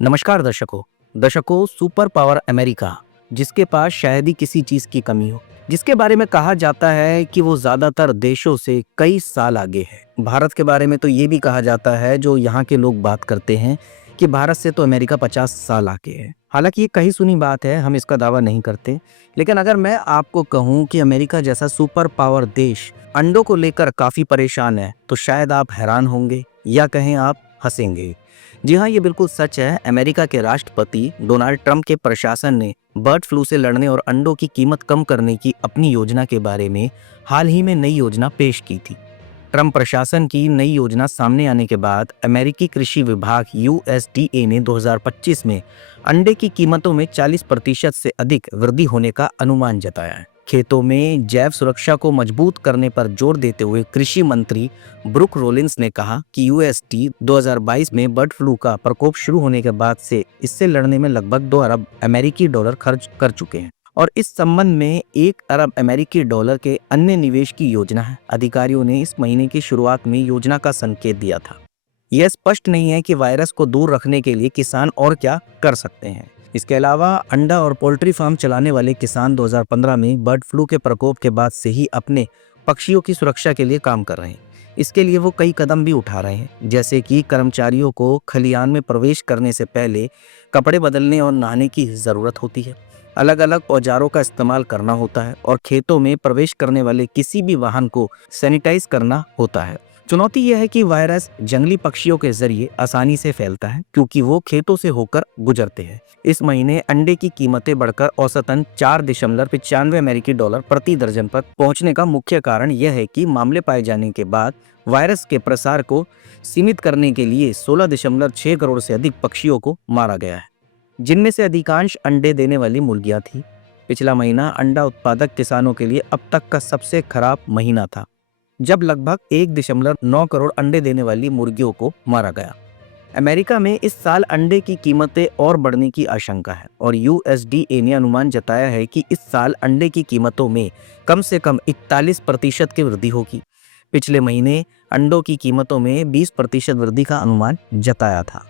नमस्कार दर्शकों। Super power America, जिसके पास शायद ही किसी चीज की कमी हो, जिसके बारे में कहा जाता है कि वो ज्यादातर देशों से कई साल आगे है। भारत के बारे में तो ये भी कहा जाता है, जो यहाँ के लोग बात करते हैं, कि भारत से तो अमेरिका 50 साल आगे है। हालांकि ये कही सुनी बात है, हम इसका दावा नहीं करते। लेकिन अगर मैं आपको कहूँ कि अमेरिका जैसा सुपर पावर देश अंडों को लेकर काफी परेशान है, तो शायद आप हैरान होंगे या कहें आप हंसेंगे। जी हाँ, ये बिल्कुल सच है। अमेरिका के राष्ट्रपति डोनाल्ड ट्रंप के प्रशासन ने बर्ड फ्लू से लड़ने और अंडों की कीमत कम करने की अपनी योजना के बारे में हाल ही में नई योजना पेश की थी। ट्रंप प्रशासन की नई योजना सामने आने के बाद अमेरिकी कृषि विभाग USDA ने 2025 में अंडे की कीमतों में 40% से अधिक वृद्धि होने का अनुमान जताया है। खेतों में जैव सुरक्षा को मजबूत करने पर जोर देते हुए कृषि मंत्री ब्रुक रोलिंस ने कहा कि USD 2022 में बर्ड फ्लू का प्रकोप शुरू होने के बाद से इससे लड़ने में लगभग 2 अरब अमेरिकी डॉलर खर्च कर चुके हैं और इस संबंध में 1 अरब अमेरिकी डॉलर के अन्य निवेश की योजना है। अधिकारियों ने इस महीने की शुरुआत में योजना का संकेत दिया था। यह स्पष्ट नहीं है कि वायरस को दूर रखने के लिए किसान और क्या कर सकते हैं। इसके अलावा अंडा और पोल्ट्री फार्म चलाने वाले किसान 2015 में बर्ड फ्लू के प्रकोप के बाद से ही अपने पक्षियों की सुरक्षा के लिए काम कर रहे हैं। इसके लिए वो कई कदम भी उठा रहे हैं, जैसे कि कर्मचारियों को खलिहान में प्रवेश करने से पहले कपड़े बदलने और नहाने की जरूरत होती है, अलग अलग औजारों का इस्तेमाल करना होता है और खेतों में प्रवेश करने वाले किसी भी वाहन को सैनिटाइज करना होता है। चुनौती यह है कि वायरस जंगली पक्षियों के जरिए आसानी से फैलता है, क्योंकि वो खेतों से होकर गुजरते हैं। इस महीने अंडे की कीमतें बढ़कर औसतन 4.95 अमेरिकी डॉलर प्रति दर्जन पर पहुंचने का मुख्य कारण यह है कि मामले पाए जाने के बाद वायरस के प्रसार को सीमित करने के लिए 16.6 करोड़ से अधिक पक्षियों को मारा गया है, जिनमें से अधिकांश अंडे देने वाली मुर्गियां थी। पिछला महीना अंडा उत्पादक किसानों के लिए अब तक का सबसे खराब महीना था, जब लगभग 1.9 करोड़ अंडे देने वाली मुर्गियों को मारा गया। अमेरिका में इस साल अंडे की कीमतें और बढ़ने की आशंका है और USDA ने अनुमान जताया है कि इस साल अंडे की कीमतों में कम से कम 41% की वृद्धि होगी। पिछले महीने अंडों की कीमतों में 20% वृद्धि का अनुमान जताया था।